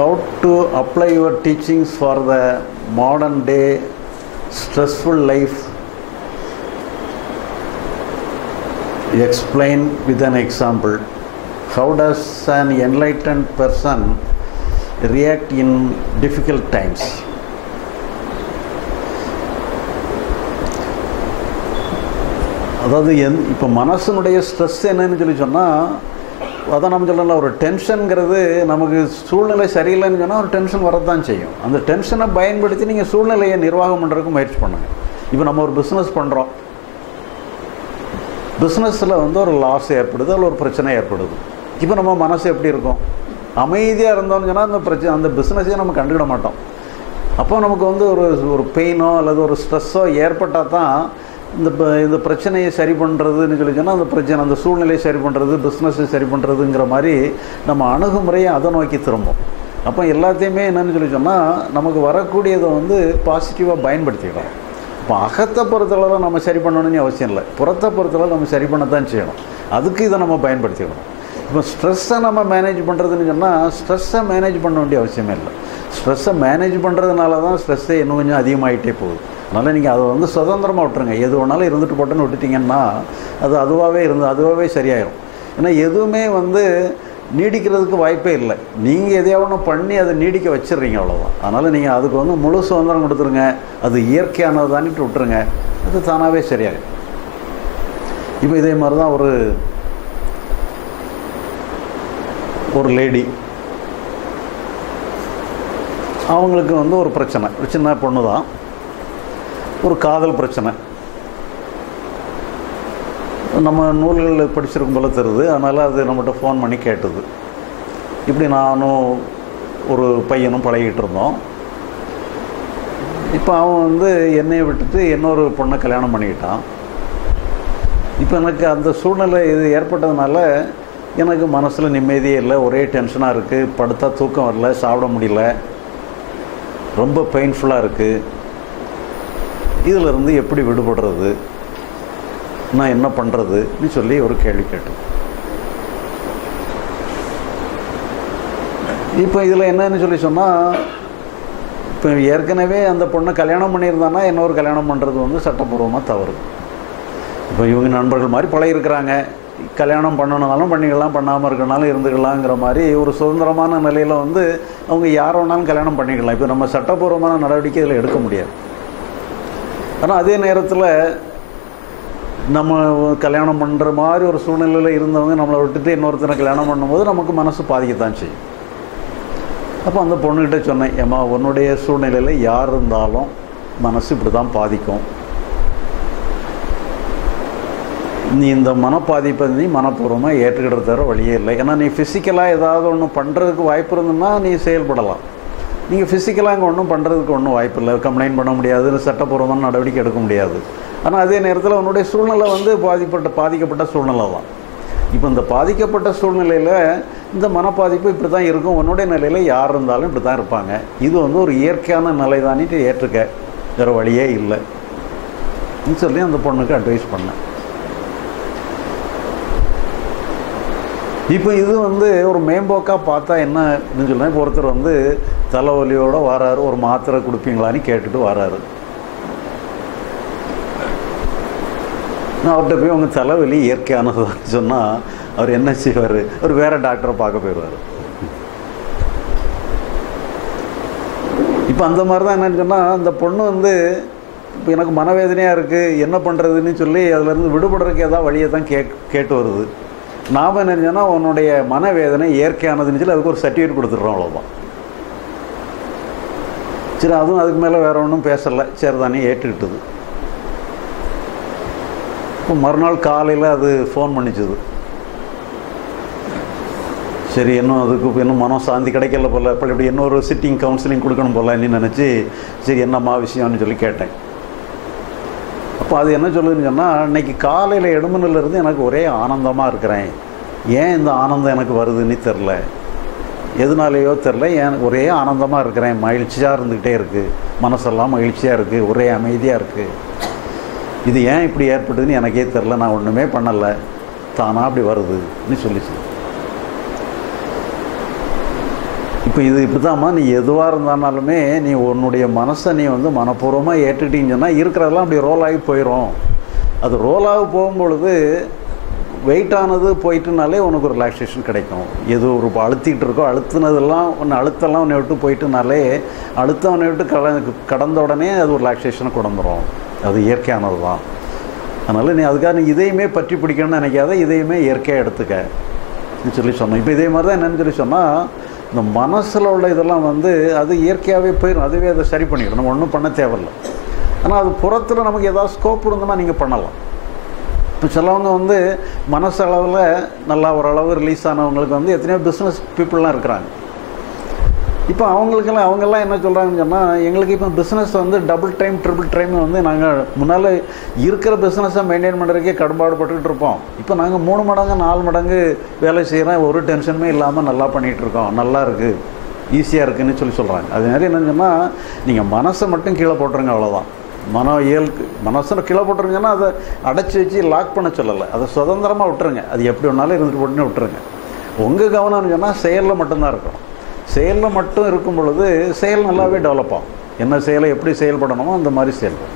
how to apply your teachings for the modern day stressful life. Explain with an example. How does an enlightened person react in difficult times? அதாவது இப்போ மனசனுடைய stress என்னன்னு சொல்லி சொன்னால், அதான் நம்ம சொல்லலாம், ஒரு டென்ஷனுங்கிறது நமக்கு சூழ்நிலை சரியில்லைன்னு சொன்னால் ஒரு டென்ஷன் வரத்தான் செய்யும். அந்த டென்ஷனை பயன்படுத்தி நீங்கள் சூழ்நிலையை நிர்வாகம் பண்ணுறதுக்கு முயற்சி பண்ணுங்கள். இப்போ நம்ம ஒரு பிஸ்னஸ் பண்ணுறோம், பிஸ்னஸில் ஒரு லாஸ் ஏற்படுது, அதில் ஒரு பிரச்சனை ஏற்படுது. இப்போ நம்ம மனசு எப்படி இருக்கும்? அமைதியாக இருந்தோம்னு சொன்னால் அந்த பிஸ்னஸையே நம்ம கண்டுக்கிட மாட்டோம். அப்போ நமக்கு ஒரு பெயினோ அல்லது ஒரு ஸ்ட்ரெஸ்ஸோ ஏற்பட்டால் தான் இந்த பிரச்சனையை சரி பண்ணுறதுன்னு சொல்லி சொன்னால் அந்த சூழ்நிலையை சரி பண்ணுறது, பிஸ்னஸை சரி பண்ணுறதுங்கிற மாதிரி நம்ம அணுகுமுறையை அதை நோக்கி திரும்பும். அப்போ எல்லாத்தையுமே என்னென்னு சொல்லி சொன்னால் நமக்கு வரக்கூடியதை பாசிட்டிவாக பயன்படுத்திக்கலாம். இப்போ அகத்தை பொறுத்தளவில் நம்ம சரி பண்ணணும்னு அவசியம் இல்லை, புறத்தை பொறுத்தளவு நம்ம சரி பண்ண தான் செய்யணும். அதுக்கு இதை நம்ம பயன்படுத்திக்கணும். இப்போ ஸ்ட்ரெஸ்ஸை நம்ம மேனேஜ் பண்ணுறதுன்னு சொன்னால் ஸ்ட்ரெஸ்ஸை மேனேஜ் பண்ண வேண்டிய அவசியமே இல்லை. ஸ்ட்ரெஸ்ஸை மேனேஜ் பண்ணுறதுனால தான் ஸ்ட்ரெஸ்ஸை இன்னும் கொஞ்சம் அதிகமாகிட்டே போகுது. அதனால் நீங்கள் அதை சுதந்திரமாக விட்டுருங்க. எது வேணாலும் இருந்துட்டு போட்டோன்னு விட்டுட்டிங்கன்னா அதுவாகவே சரியாயிடும். ஏன்னா எதுவுமே நீடிக்கிறதுக்கு வாய்ப்பே இல்லை. நீங்கள் எதையாவது ஒன்று பண்ணி அதை நீடிக்க வச்சிடுறீங்க, அவ்வளோதான். அதனால் நீங்கள் அதுக்கு முழு சுதந்திரம் கொடுத்துருங்க. அது இயற்கையானது தானிட்டு விட்டுருங்க, அது தானாகவே சரியாகும். இப்போ இதே மாதிரி தான் ஒரு லேடி, அவங்களுக்கு ஒரு பிரச்சனை, ஒரு சின்ன பொண்ணு தான், ஒரு காதல் பிரச்சனை. நம்ம நூல்களில் படிச்சிருக்கும் போல தருது. அதனால் அது நம்மகிட்ட ஃபோன் பண்ணி கேட்டுது. இப்படி நானும் ஒரு பையனும் பழகிட்டு இருந்தோம். இப்போ அவன் என்னையை விட்டுட்டு இன்னொரு பொண்ணை கல்யாணம் பண்ணிக்கிட்டான். இப்போ எனக்கு அந்த சூழ்நிலை இது ஏற்பட்டதுனால எனக்கு மனசில் நிம்மதியே இல்லை, ஒரே டென்ஷனாக இருக்குது. படுத்தா தூக்கம் வரல, சாப்பிட முடியல, ரொம்ப பெயின்ஃபுல்லாக இருக்குது. இதிலிருந்து எப்படி விடுபடுறது, நான் என்ன பண்ணுறதுன்னு சொல்லி ஒரு கேள்வி கேட்டேன். இப்போ இதில் என்னன்னு சொல்லி சொன்னால், இப்போ ஏற்கனவே அந்த பொண்ணை கல்யாணம் பண்ணியிருந்தானா இன்னொரு கல்யாணம் பண்ணுறது சட்டப்பூர்வமாக தவறு. இப்போ இவங்க நண்பர்கள் மாதிரி பழகிருக்கிறாங்க, கல்யாணம் பண்ணணுனாலும் பண்ணிக்கலாம், பண்ணாமல் இருக்கனாலும் இருந்துக்கலாங்கிற மாதிரி ஒரு சுதந்திரமான நிலையில் அவங்க யாரை வேணாலும் கல்யாணம் பண்ணிக்கலாம். இப்போ நம்ம சட்டப்பூர்வமான நடவடிக்கை இதில் எடுக்க முடியாது. ஆனால் அதே நேரத்தில் நம்ம கல்யாணம் பண்ணுற மாதிரி ஒரு சூழ்நிலையில் இருந்தவங்க நம்மளை விட்டுட்டு இன்னொருத்தனை கல்யாணம் பண்ணும்போது நமக்கு மனசு பாதிக்கத்தான் செய்யும். அப்போ அந்த பொண்ணுக்கிட்ட சொன்னேன், ஏம்மா, உன்னுடைய சூழ்நிலையில் யார் இருந்தாலும் மனசு இப்படி தான் பாதிக்கும். நீ இந்த மனப்பாதிப்பை நீ மனப்பூர்வமாக ஏற்றுக்கிட்ட தவிர வழியே இல்லை. ஏன்னா நீ ஃபிசிக்கலாக ஏதாவது ஒன்று பண்ணுறதுக்கு வாய்ப்பு இருந்ததுன்னா நீ செயல்படலாம். நீங்கள் ஃபிசிக்கலாக இங்கே ஒன்றும் பண்ணுறதுக்கு ஒன்றும் வாய்ப்பு இல்லை, கம்ப்ளைண்ட் பண்ண முடியாது, சட்டப்பூர்வமான நடவடிக்கை எடுக்க முடியாது. ஆனால் அதே நேரத்தில் உன்னுடைய சூழ்நிலை பாதிக்கப்பட்ட சூழ்நிலை தான். இப்போ இந்த பாதிக்கப்பட்ட சூழ்நிலையில் இந்த மனப்பாதிப்பு இப்படி தான் இருக்கும், உன்னுடைய நிலையில் யார் இருந்தாலும் இப்படி தான் இருப்பாங்க. இது ஒரு இயற்கையான நிலை தானிட்டு ஏற்றுக்க, வேறு வழியே இல்லை சொல்லி அந்த பொண்ணுக்கு அட்வைஸ் பண்ணேன். இப்போ இது ஒரு மேம்போக்காக பார்த்தா என்னன்னு சொல்லுவேன். இப்போ ஒருத்தர் தலைவலியோடு வராரு, ஒரு மாத்திரை கொடுப்பீங்களான்னு கேட்டுட்டு வராரு. நான் அவர்கிட்ட போய் உங்கள் தலைவலி இயற்கையானதுன்னு சொன்னால் அவர் என்ன செய்வார்? அவர் வேறு டாக்டரை பார்க்க போயிடுவார். இப்போ அந்த மாதிரி தான் என்னன்னு சொன்னால், அந்த பொண்ணு இப்போ எனக்கு மனவேதனையாக இருக்குது, என்ன பண்ணுறதுன்னு சொல்லி அதிலேருந்து விடுபடுறதுக்கு ஏதாவது வழியை தான் கேட்டு வருது. நாம் என்ன சொன்னால், உன்னுடைய மனவேதனை இயற்கையானதுன்னு சொல்லி அதுக்கு ஒரு சர்டிஃபிகேட் கொடுத்துட்றோம், அவ்வளோதான். சரி, அதுவும் அதுக்கு மேலே வேறு ஒன்றும் பேசலை, சரி தானே ஏற்றுக்கிட்டது. இப்போ மறுநாள் காலையில் அது ஃபோன் பண்ணிச்சுது. சரி, இன்னும் மனம் சாந்தி கிடைக்கல போல், இப்படி இன்னொரு சிட்டிங் கவுன்சிலிங் கொடுக்கணும் போல் நீ நினச்சி, சரி என்னம்மா விஷயம்னு சொல்லி கேட்டேன். அப்போ அது என்ன சொல்லுதுன்னு சொன்னால், இன்றைக்கி காலையில் எழுமணிலேருந்து எனக்கு ஒரே ஆனந்தமாக இருக்கிறேன். ஏன் இந்த ஆனந்தம் எனக்கு வருதுன்னு தெரில, எதுனாலேயோ தெரில, ஒரே ஆனந்தமாக இருக்கிறேன், மகிழ்ச்சியாக இருந்துக்கிட்டே இருக்குது, மனசெல்லாம் மகிழ்ச்சியாக இருக்குது, ஒரே அமைதியாக இருக்குது. இது ஏன் இப்படி ஏற்பட்டுதுன்னு எனக்கே தெரில, நான் ஒன்றுமே பண்ணலை, தானாக அப்படி வருதுன்னு சொல்லிச்சு. இப்போ இது இப்படி தான்மா, நீ எதுவாக இருந்தாலுமே நீ உன்னுடைய மனசை நீ வந்து மனப்பூர்வமாக ஏற்றுட்டீங்கன்னா இருக்கிறதெல்லாம் அப்படி ரோல் ஆகி போயிடும். அது ரோலாக போகும்பொழுது வெயிட்டானது போயிட்டுனாலே உனக்கு ஒரு ரிலாக்ஸேஷன் கிடைக்கும். எது ஒரு அழுத்திட்டு இருக்கோ அழுத்தினதெல்லாம் ஒன்று அழுத்தெல்லாம் உன்னை விட்டு போயிட்டுனாலே அழுத்தவனை விட்டு கடந்த உடனே அது ஒரு ரிலாக்ஸேஷனை கொண்டுரும். அது இயற்கையானது தான். அதனால் நீ அதுக்காக நீ இதையுமே பற்றி பிடிக்கணும்னு நினைக்காத, இதையுமே இயற்கையாக எடுத்துக்க சொல்லி சொன்னோம். இப்போ இதே மாதிரி தான் என்னென்னு சொல்லி சொன்னால், இந்த மனசில் உள்ள இதெல்லாம் வந்து அது இயற்கையாகவே போயிடும். அதுவே அதை சரி பண்ணிடும், நம்ம ஒன்றும் பண்ண தேவையில்லை. ஆனால் அது புறத்தில் நமக்கு ஏதாவது ஸ்கோப் இருந்ததுன்னா நீங்கள் பண்ணலாம். இப்போ சிலவங்க வந்து மனசளவில் நல்லா ஓரளவு ரிலீஸ் ஆனவங்களுக்கு வந்து எத்தனையோ பிஸ்னஸ் பீப்புளெலாம் இருக்கிறாங்க. இப்போ அவங்கெல்லாம் என்ன சொல்கிறாங்கன்னு சொன்னால், எங்களுக்கு இப்போ பிஸ்னஸ் வந்து டபுள் டைம் ட்ரிபிள் டைம் வந்து நாங்கள் முன்னால் இருக்கிற பிஸ்னஸை மெயின்டைன் பண்ணுறதுக்கே கடும்பாடுபட்டுக்கிட்டு இருப்போம். இப்போ நாங்கள் 3 மடங்கு 4 மடங்கு வேலை செய்கிறோம், ஒரு டென்ஷனுமே இல்லாமல் நல்லா பண்ணிகிட்ருக்கோம், நல்லா இருக்குது, ஈஸியாக இருக்குதுன்னு சொல்கிறாங்க. அது மாதிரி என்னன்னு சொன்னால், நீங்கள் மனசை மட்டும் கீழே போட்டுருங்க, அவ்வளோதான். மனசில் கீழே போட்டுருங்கன்னா அதை அடைச்சி வச்சு லாக் பண்ண சொல்லலை, அதை சுதந்திரமாக விட்டுருங்க. அது எப்படி வேணாலும் இருந்துட்டு போட்டுன்னு விட்டுருங்க. உங்கள் கவனம்னு சொன்னால் செயலில் மட்டும்தான் இருக்கும். செயலில் மட்டும் இருக்கும் பொழுது செயல் நல்லாவே டெவலப் ஆகும். என்ன செயலை எப்படி செயல்படணுமோ அந்த மாதிரி செயல்படும்.